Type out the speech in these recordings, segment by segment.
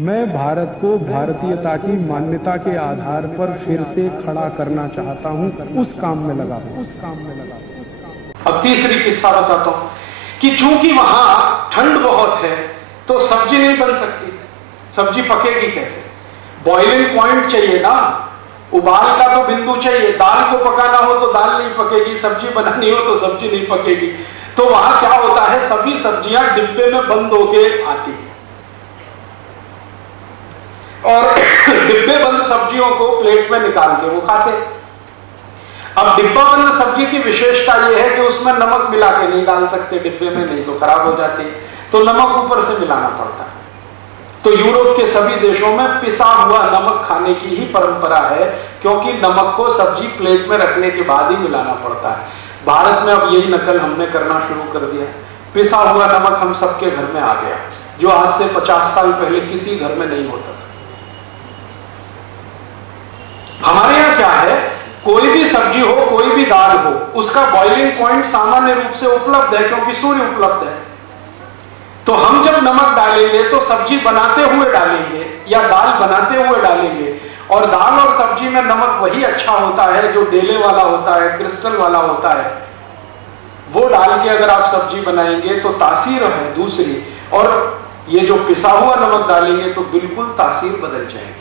मैं भारत को भारतीयता की मान्यता के आधार पर फिर से खड़ा करना चाहता हूं, उस काम में लगा हूं। अब तीसरी किस्सा बताता हूं कि चूंकि वहां ठंड बहुत है तो सब्जी नहीं बन सकती। सब्जी पकेगी कैसे? बॉइलिंग पॉइंट चाहिए ना, उबाल का तो बिंदु चाहिए। दाल को पकाना हो तो दाल नहीं पकेगी, सब्जी बनानी हो तो सब्जी नहीं पकेगी। तो वहां क्या होता है, सभी सब्जियां डिब्बे में बंद होके आती है और डिब्बे बंद सब्जियों को प्लेट में निकाल के वो खाते। अब डिब्बा बंद सब्जी की विशेषता यह है कि उसमें नमक मिला के नहीं डाल सकते डिब्बे में, नहीं तो खराब हो जाती है, तो नमक ऊपर से मिलाना पड़ता है। तो यूरोप के सभी देशों में पिसा हुआ नमक खाने की ही परंपरा है, क्योंकि नमक को सब्जी प्लेट में रखने के बाद ही मिलाना पड़ता है। भारत में अब यही नकल हमने करना शुरू कर दिया। पिसा हुआ नमक हम सबके घर में आ गया, जो आज से 50 साल पहले किसी घर में नहीं होता था। हमारे यहाँ क्या है, कोई भी सब्जी हो, कोई भी दाल हो, उसका बॉइलिंग पॉइंट सामान्य रूप से उपलब्ध है, क्योंकि सूर्य उपलब्ध है। तो हम जब नमक डालेंगे तो सब्जी बनाते हुए डालेंगे या दाल बनाते हुए डालेंगे, और दाल और सब्जी में नमक वही अच्छा होता है जो डेले वाला होता है, क्रिस्टल वाला होता है। वो डाल के अगर आप सब्जी बनाएंगे तो तासीर है दूसरी, और ये जो पिसा हुआ नमक डालेंगे तो बिल्कुल तासीर बदल जाएगी।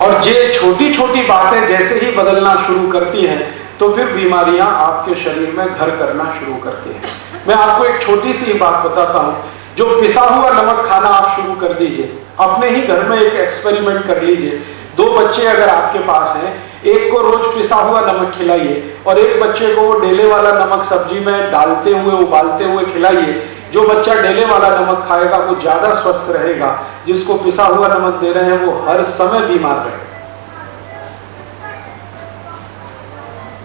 और ये छोटी छोटी बातें जैसे ही बदलना शुरू करती हैं तो फिर बीमारियां आपके शरीर में घर करना शुरू करती हैं। मैं आपको एक छोटी सी बात बताता हूं, जो पिसा हुआ नमक खाना आप शुरू कर दीजिए, अपने ही घर में एक एक्सपेरिमेंट कर लीजिए। 2 बच्चे अगर आपके पास हैं, एक को रोज पिसा हुआ नमक खिलाइए और एक बच्चे को वो डेले वाला नमक सब्जी में डालते हुए उबालते हुए खिलाइए। जो बच्चा डेले वाला नमक खाएगा वो ज्यादा स्वस्थ रहेगा, जिसको पिसा हुआ नमक दे रहे हैं वो हर समय बीमार रहेगा।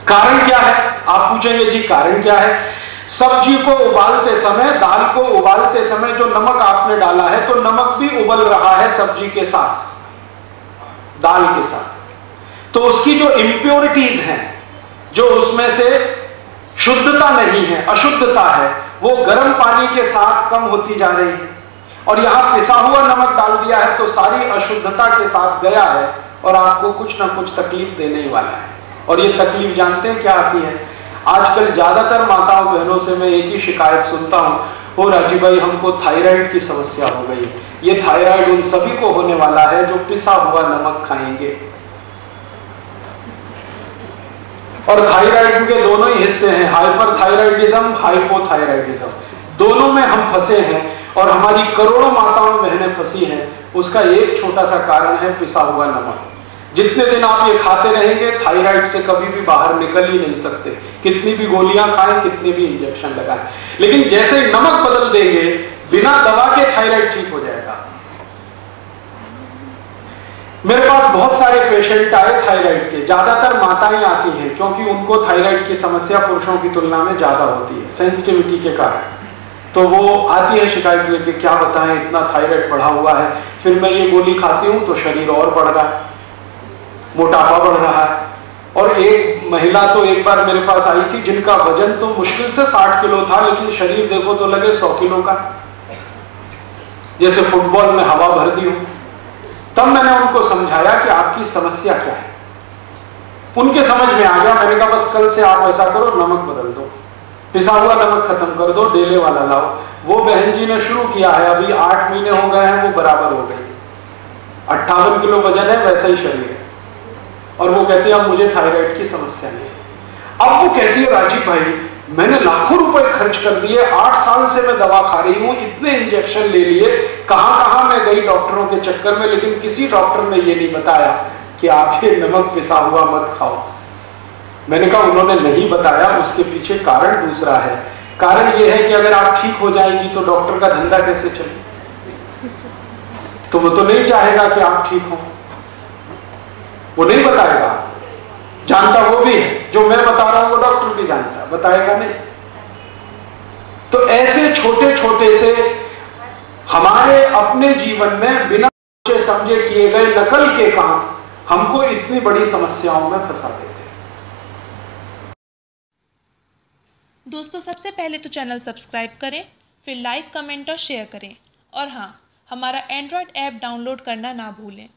कारण क्या है? आप पूछेंगे जी कारण क्या है? सब्जी को उबालते समय, दाल को उबालते समय जो नमक आपने डाला है, तो नमक भी उबल रहा है सब्जी के साथ, दाल के साथ। तो उसकी जो इंप्योरिटीज हैं, जो उसमें से शुद्धता नहीं है, अशुद्धता है, वो गर्म पानी के साथ कम होती जा रही है। और यहां पिसा हुआ नमक डाल दिया है तो सारी अशुद्धता के साथ गया है और आपको कुछ ना कुछ तकलीफ देने ही वाला है। और ये तकलीफ जानते हैं क्या आती है? आजकल ज्यादातर माताओं बहनों से मैं एक ही शिकायत सुनता हूं, ओ राजीव भाई हमको थायराइड की समस्या हो गई। ये थायराइड उन सभी को होने वाला है जो पिसा हुआ नमक खाएंगे। और थायराइड के दोनों ही हिस्से हैं, हाइपरथायराइडिज्म, हाइपोथायराइडिज्म, दोनों में हम फंसे हैं और हमारी करोड़ों माताओं बहनें फंसी हैं। उसका एक छोटा सा कारण है पिसा हुआ नमक। जितने दिन आप ये खाते रहेंगे, थायराइड से कभी भी बाहर निकल ही नहीं सकते, कितनी भी गोलियां खाएं, कितने भी इंजेक्शन लगाएं। लेकिन जैसे नमक बदल देंगे, बिना दवा के थायराइड ठीक हो जाएगा। मेरे पास बहुत सारे पेशेंट आए थायराइड के, ज्यादातर माताएं आती हैं क्योंकि उनको थायराइड की समस्या पुरुषों की तुलना में ज्यादा होती है सेंसिटिविटी के कारण। तो वो आती है शिकायत लेके, क्या बताएं इतना थायराइड बढ़ा हुआ है, फिर मैं ये गोली खाती हूं तो शरीर और बढ़ रहा है, मोटापा बढ़ रहा है। और एक महिला तो एक बार मेरे पास आई थी जिनका वजन तो मुश्किल से 60 किलो था, लेकिन शरीर देखो तो लगे 100 किलो का, जैसे फुटबॉल में हवा भर दी हो। तब मैंने उनको समझाया कि आपकी समस्या क्या है। उनके समझ में आ गया। मैंने कहा बस कल से आप ऐसा करो, नमक बदल दो, पिसा हुआ नमक खत्म कर दो, डेले वाला लाओ। वो बहन जी ने शुरू किया है, अभी 8 महीने हो गए हैं, वो बराबर हो गई। 58 किलो वजन है, वैसा ही शरीर है। और वो कहती है अब मुझे थायराइड की समस्या नहीं। अब वो कहती है राजीव भाई मैंने लाखों रुपए खर्च कर दिए, 8 साल से मैं दवा खा रही हूं, इतने इंजेक्शन ले लिए, कहां मैं गई डॉक्टरों के चक्कर में, लेकिन किसी डॉक्टर ने ये नहीं बताया कि आप ये नमक पिसा हुआ मत खाओ। मैंने कहा उन्होंने नहीं बताया, उसके पीछे कारण दूसरा है। कारण यह है कि अगर आप ठीक हो जाएंगी तो डॉक्टर का धंधा कैसे चले? तो वो तो नहीं चाहेगा कि आप ठीक हो, वो नहीं बताएगा। जानता वो भी है, जो मैं बता रहा हूं वो डॉक्टर भी जानता है, बताएगा नहीं। तो ऐसे छोटे छोटे से हमारे अपने जीवन में बिना सोचे समझे किए गए नकल के काम हमको इतनी बड़ी समस्याओं में फंसा देते हैं। दोस्तों सबसे पहले तो चैनल सब्सक्राइब करें, फिर लाइक, कमेंट और शेयर करें। और हाँ, हमारा एंड्रॉयड ऐप डाउनलोड करना ना भूलें।